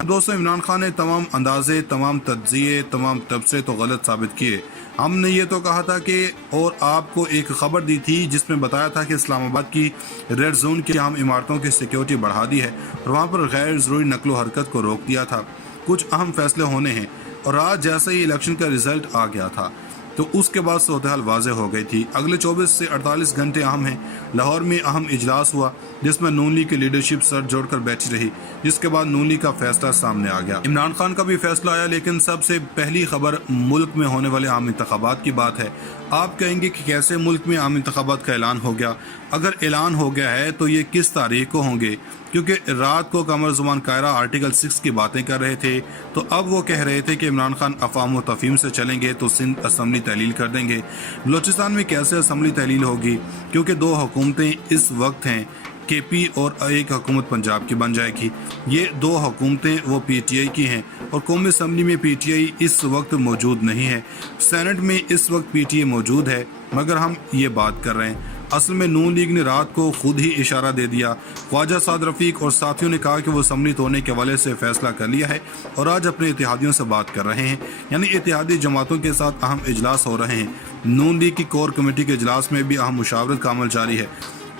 दोस्तों, इमरान खान ने तमाम अंदाजे, तमाम तज्जिए, तमाम तबसरे तो गलत साबित किए। हमने ये तो कहा था कि और आपको एक खबर दी थी जिसमें बताया था कि इस्लामाबाद की रेड जोन की हम इमारतों की सिक्योरिटी बढ़ा दी है और वहाँ पर गैर ज़रूरी नकलो हरकत को रोक दिया था। कुछ अहम फैसले होने हैं और आज जैसे ही इलेक्शन का रिजल्ट आ गया था तो उसके बाद सूरत हाल वाज़ेह हो गई थी। अगले 24 से 48 घंटे अहम हैं। लाहौर में अहम इजलास हुआ जिसमें नून लीग की लीडरशिप सर जोड़कर बैठी रही, जिसके बाद नून लीग का फैसला सामने आ गया। इमरान खान का भी फैसला आया, लेकिन सबसे पहली खबर मुल्क में होने वाले आम इंतखाबात की बात है। आप कहेंगे कि कैसे मुल्क में आम इंतखाबात का ऐलान हो गया? अगर ऐलान हो गया है तो ये किस तारीख को होंगे? क्योंकि रात को कमर जुबान कायरा आर्टिकल 6 की बातें कर रहे थे, तो अब वो कह रहे थे कि इमरान खान अफवाम व तफहीम से चलेंगे तो सिंध असम्बली तहलील कर देंगे। बलोचिस्तान में कैसे असम्बली तहलील होगी? क्योंकि दो हुकूमतें इस वक्त हैं, केपी और एक हुकूमत पंजाब की बन जाएगी। ये दो हुकूमतें वो पीटीआई की हैं और कौमी असम्बली में पीटीआई इस वक्त मौजूद नहीं है। सेनेट में इस वक्त पीटीआई मौजूद है, मगर हम ये बात कर रहे हैं। असल में नून लीग ने रात को खुद ही इशारा दे दिया। ख्वाजा साद रफीक और साथियों ने कहा कि वो असम्बली तोड़ने के हवाले से फैसला कर लिया है और आज अपने इत्तेहादियों से बात कर रहे हैं, यानी इत्तेहादी जमातों के साथ अहम इजलास हो रहे हैं। नून लीग की कोर कमेटी के इजलास में भी अहम मुशावरत का अमल जारी है।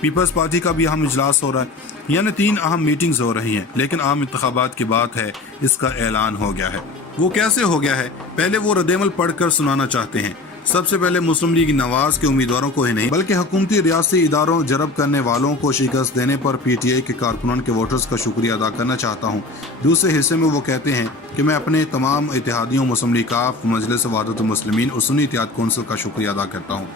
पीपल्स पार्टी का भी अहम इजलास हो रहा है, यानी 3 अहम मीटिंग्स हो रही हैं। लेकिन आम इंतखाबात की बात है, इसका ऐलान हो गया है। वो कैसे हो गया है? पहले वो रद्द-ए-अमल पढ़कर सुनाना चाहते हैं। सबसे पहले मुस्लिम लीग नवाज के उम्मीदवारों को ही नहीं बल्कि हुकूमती रियासती इदारों जरब करने वालों को शिकस्त देने पर पीटीआई के कारकुनान के वोटर्स का शुक्रिया अदा करना चाहता हूँ। दूसरे हिस्से में वो कहते हैं कि मैं अपने तमाम इत्तेहादियों मुस्लिम लीग काफ, मजलिस वहदतुल मुस्लिमीन और सुन्नी इत्तेहाद कौंसिल का शुक्रिया अदा करता हूँ।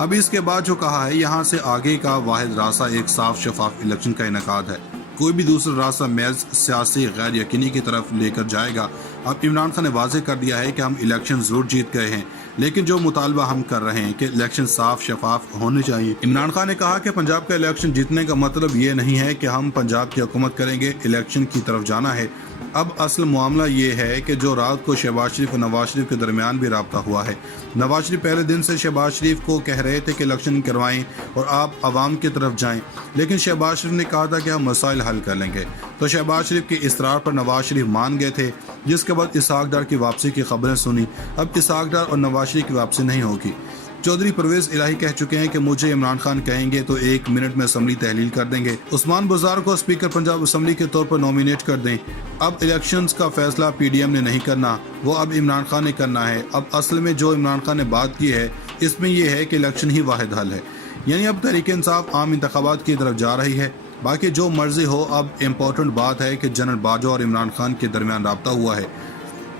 अभी इसके बाद जो कहा है, यहाँ से आगे का वाहिद रास्ता एक साफ शफाफ इलेक्शन का इनेकाद है। कोई भी दूसरा रास्ता महज सियासी गैर यकीनी की तरफ लेकर जाएगा। अब इमरान खान ने वाज़ेह कर दिया है कि हम इलेक्शन जरूर जीत गए हैं, लेकिन जो मुतालबा हम कर रहे हैं कि इलेक्शन साफ शफाफ होने चाहिए। इमरान खान ने कहा कि पंजाब का इलेक्शन जीतने का मतलब ये नहीं है कि हम पंजाब की हुकूमत करेंगे, इलेक्शन की तरफ जाना है। अब असल मामला ये है कि जो रात को शहबाज शरीफ और नवाज शरीफ के दरमियान भी राब्ता हुआ है। नवाज शरीफ पहले दिन से शहबाज शरीफ को कह रहे थे कि इलेक्शन करवाएं और आप आवाम की तरफ जाएं, लेकिन शहबाज शरीफ ने कहा था कि हम मसाइल हल कर लेंगे। तो शहबाज शरीफ के इसरार पर नवाज शरीफ मान गए थे, जिसके बाद इसहाक डार की वापसी की खबरें सुनी। अब इसहाक डार और नवाज शरीफ की वापसी नहीं होगी। चौधरी परवेज इलाही कह चुके हैं कि मुझे इमरान खान कहेंगे तो 1 मिनट में असम्बली तहलील कर देंगे। उस्मान बुज़दार को स्पीकर पंजाब असम्बली के तौर पर नॉमिनेट कर दें। अब इलेक्शंस का फैसला पीडीएम ने नहीं करना, वो अब इमरान खान ने करना है। अब असल में जो इमरान खान ने बात की है, इसमें यह है कि इलेक्शन ही वाहिद हल है, यानी अब तहरीक-ए-इंसाफ आम इंतखाबात की तरफ जा रही है। बाकी जो मर्जी हो, अब इम्पोर्टेंट बात है कि जनरल बाजवा और इमरान खान के दरमियान राब्ता हुआ है।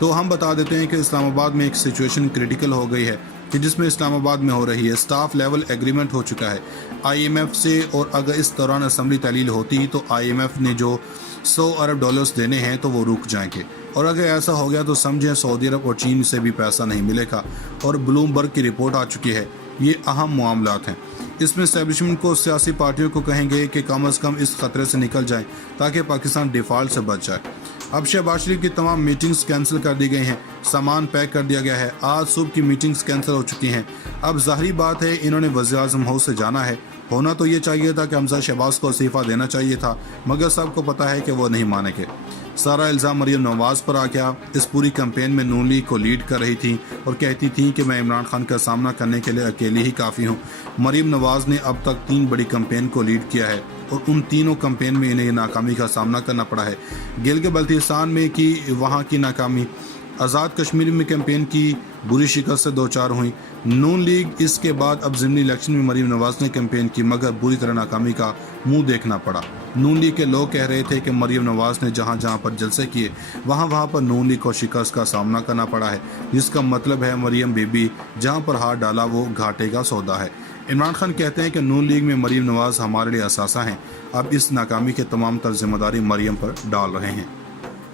तो हम बता देते हैं कि इस्लामाबाद में एक सिचुएशन क्रिटिकल हो गई है कि जिसमें इस्लामाबाद में हो रही है। स्टाफ लेवल एग्रीमेंट हो चुका है आईएमएफ से, और अगर इस दौरान असम्बली तहलील होती तो आईएमएफ ने जो $100 अरब देने हैं तो वो रुक जाएंगे, और अगर ऐसा हो गया तो समझें सऊदी अरब और चीन से भी पैसा नहीं मिलेगा। और ब्लूमबर्ग की रिपोर्ट आ चुकी है। ये अहम मामलात हैं। इसमें एस्टेब्लिशमेंट को, सियासी पार्टियों को कहेंगे कि कम अज़ कम इस खतरे से निकल जाएं ताकि पाकिस्तान डिफ़ॉल्ट से बच जाए। अब शहबाज शरीफ की तमाम मीटिंग्स कैंसिल कर दी गई हैं, सामान पैक कर दिया गया है। आज सुबह की मीटिंग्स कैंसिल हो चुकी हैं। अब ज़ाहिरी बात है, इन्होंने वज़ीर-ए-आज़म हाउस से जाना है। होना तो ये चाहिए था कि हमजा शहबाज को इस्तीफ़ा देना चाहिए था, मगर सबको पता है कि वो नहीं मानेंगे। सारा इल्ज़ाम मरीम नवाज पर आ गया। इस पूरी कैंपेन में नून लीग को लीड कर रही थी और कहती थी कि मैं इमरान खान का सामना करने के लिए अकेली ही काफ़ी हूँ। मरीम नवाज ने अब तक 3 बड़ी कैंपेन को लीड किया है और उन तीनों कैंपेन में इन्हें नाकामी का सामना करना पड़ा है। गिलगित-बल्तिस्तान में की वहाँ की नाकामी, आज़ाद कश्मीर में कैंपेन की बुरी शिकस्त से 2-4 हुई। नून लीग इसके बाद अब ज़िमनी इलेक्शन में मरीम नवाज ने कैंपेन की, मगर बुरी तरह नाकामी का मुंह देखना पड़ा। नून लीग के लोग कह रहे थे कि मरीम नवाज ने जहां जहां पर जलसे किए वहां पर नून लीग को शिकस्त का सामना करना पड़ा है, जिसका मतलब है मरीम बीबी जहां पर हाथ डाला वो घाटे का सौदा है। इमरान खान कहते हैं कि नून लीग में मरीम नवाज हमारे लिए असासा हैं। अब इस नाकामी के तमाम तर जिम्मेदारी मरीम पर डाल रहे हैं।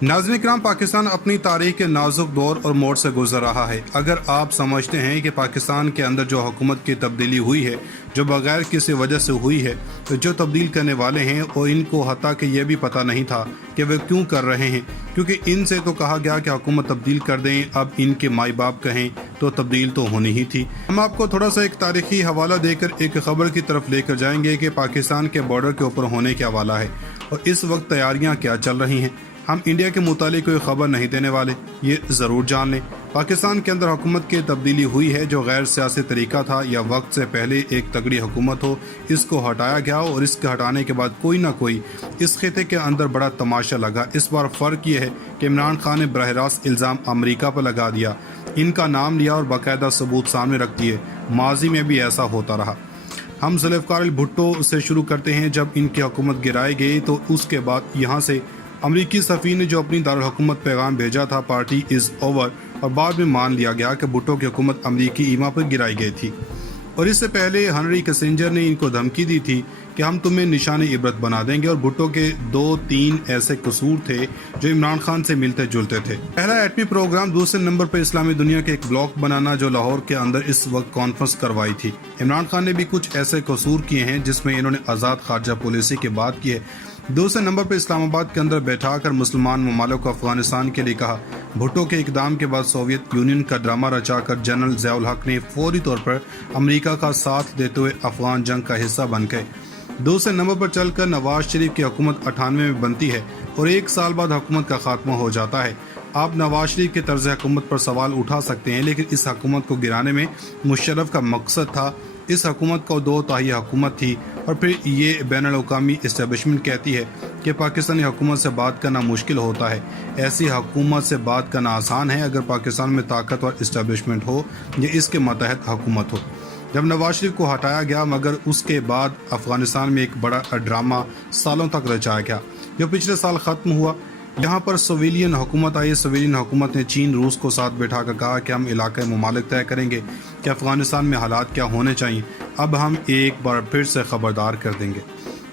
नाज़रीन इकराम, पाकिस्तान अपनी तारीख के नाजुक दौर और मोड़ से गुजर रहा है। अगर आप समझते हैं कि पाकिस्तान के अंदर जो हुकूमत की तब्दीली हुई है, जो बगैर किसी वजह से हुई है, तो जो तब्दील करने वाले हैं और इनको हत्ता कि यह भी पता नहीं था कि वे क्यों कर रहे हैं, क्योंकि इनसे तो कहा गया कि हुकूमत तब्दील कर दें। अब इनके माई बाप कहें तो तब्दील तो होनी ही थी। हम आपको थोड़ा सा एक तारीखी हवाला देकर एक खबर की तरफ लेकर जाएंगे कि पाकिस्तान के बॉर्डर के ऊपर होने क्या वाला है और इस वक्त तैयारियाँ क्या चल रही हैं। ہم انڈیا کے متعلق کوئی خبر نہیں دینے والے، یہ ضرور جان لیں۔ پاکستان کے اندر حکومت کی تبدیلی ہوئی ہے جو غیر سیاسی طریقہ تھا یا وقت سے پہلے ایک تگڑی حکومت ہو، اس کو ہٹایا گیا اور اس کے ہٹانے کے بعد کوئی نہ کوئی اس خطے کے اندر بڑا تماشا لگا۔ اس بار فرق یہ ہے کہ عمران خان نے براہ راست الزام امریکہ پر لگا دیا، ان کا نام لیا اور باقاعدہ ثبوت سامنے رکھ دیے۔ ماضی میں بھی ایسا ہوتا رہا۔ ہم ذوالفقار بھٹو سے شروع کرتے ہیں۔ جب ان کی حکومت گرائی گئی تو اس کے بعد یہاں سے امریکی سفیر نے جو اپنی دارالحکومت پیغام بھیجا تھا پارٹی از اوور، اور بعد میں مان لیا گیا کہ بھٹو کی حکومت امریکی ایما پر گرائی گئی تھی، اور اس سے پہلے ہنری کسنجر نے ان کو دھمکی دی تھی کہ ہم تمہیں نشان عبرت بنا دیں گے، اور بھٹو کے 2-3 ایسے قصور تھے جو عمران خان سے ملتے جلتے تھے۔ پہلا ایٹمی پروگرام، دوسرے نمبر پر اسلامی دنیا کے ایک بلاک بنانا جو لاہور کے اندر اس وقت کانفرنس کروائی تھی۔ عمران خان نے بھی کچھ ایسے قصور کیے ہیں جس میں انہوں نے آزاد خارجہ پالیسی کی بات کی ہے۔ دوسرے نمبر پر اسلام آباد کے اندر بیٹھا کر مسلمان ممالک کو افغانستان کے لیے کہا۔ بھٹو کے اقدام کے بعد سوویت یونین کا ڈرامہ رچا کر جنرل ضیاء الحق نے فوری طور پر امریکہ کا ساتھ دیتے ہوئے افغان جنگ کا حصہ بن گئے۔ دوسرے نمبر پر چل کر نواز شریف کی حکومت 98 میں بنتی ہے اور 1 سال بعد حکومت کا خاتمہ ہو جاتا ہے۔ آپ نواز شریف کے طرز حکومت پر سوال اٹھا سکتے ہیں، لیکن اس حکومت کو گرانے میں مشرف کا مقصد تھا۔ اس حکومت کو 2 تہائی حکومت تھی، اور پھر یہ بین الاقوامی اسٹیبلشمنٹ کہتی ہے کہ پاکستانی حکومت سے بات کرنا مشکل ہوتا ہے۔ ایسی حکومت سے بات کرنا آسان ہے اگر پاکستان میں طاقتور اسٹیبلشمنٹ ہو یا اس کے ماتحت حکومت ہو۔ جب نواز شریف کو ہٹایا گیا، مگر اس کے بعد افغانستان میں ایک بڑا ڈرامہ سالوں تک رچایا گیا جو پچھلے سال ختم ہوا۔ یہاں پر سویلین حکومت آئی۔ سویلین حکومت نے چین، روس کو ساتھ بٹھا کر کہا کہ ہم علاقائی ممالک طے کریں گے کہ افغانستان میں حالات کیا ہونے چاہیے، اب ہم ایک بار پھر سے خبردار کر دیں گے۔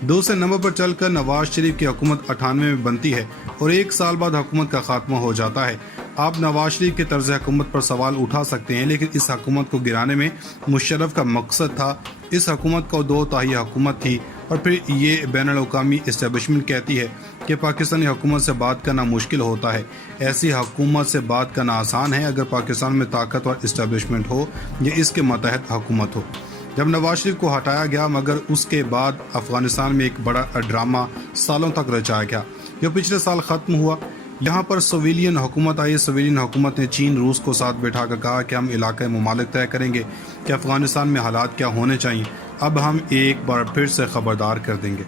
دوسرے نمبر پر چل کر نواز شریف کی حکومت 98 میں بنتی ہے اور 1 سال بعد حکومت کا خاتمہ ہو جاتا ہے۔ آپ نواز شریف کے طرز حکومت پر سوال اٹھا سکتے ہیں، لیکن اس حکومت کو گرانے میں مشرف کا مقصد تھا۔ اس حکومت کو 2 تہائی حکومت تھی، اور پھر یہ بین الاقوامی اسٹیبلشمنٹ کہتی ہے کہ پاکستانی حکومت سے بات کرنا مشکل ہوتا ہے۔ ایسی حکومت سے بات کرنا آسان ہے اگر پاکستان میں طاقتور اسٹیبلشمنٹ ہو یا اس کے ماتحت حکومت ہو۔ جب نواز شریف کو ہٹایا گیا، مگر اس کے بعد افغانستان میں ایک بڑا ڈرامہ سالوں تک رچایا گیا جو پچھلے سال ختم ہوا۔ یہاں پر سویلین حکومت آئی۔ سویلین حکومت نے چین، روس کو ساتھ بٹھا کر کہا کہ ہم علاقائی ممالک طے کریں گے کہ افغانستان میں حالات کیا ہونے چاہیے، اب ہم ایک بار پھر سے خبردار کر دیں گے۔